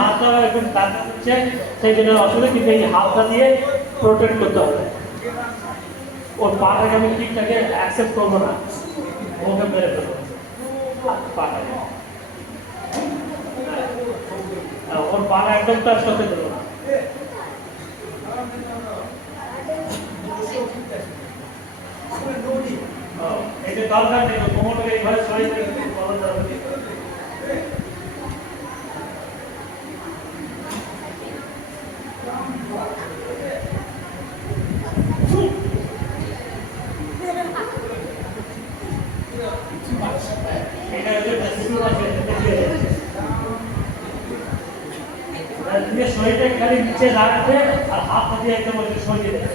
হাতটা একদম টাকা দিচ্ছে, সেই জন্য আসলে কিন্তু এই হাতটা দিয়ে প্রোটেক্ট করতে হবে। ওর পাটাকে আমি ঠিকঠাকে অ্যাকসেপ্ট করবো না, ওকে মেরে ফেলবো পাটাকে। ওর পাটা একদম তার সাথে দেবো না। এটা দরকার নেই, কোমরটাকে এইভাবে সরিয়ে বলা যাবে। শরীরটা খালি নিচে রাখবে আর হাত দিয়ে একদম সরিয়ে দেবে।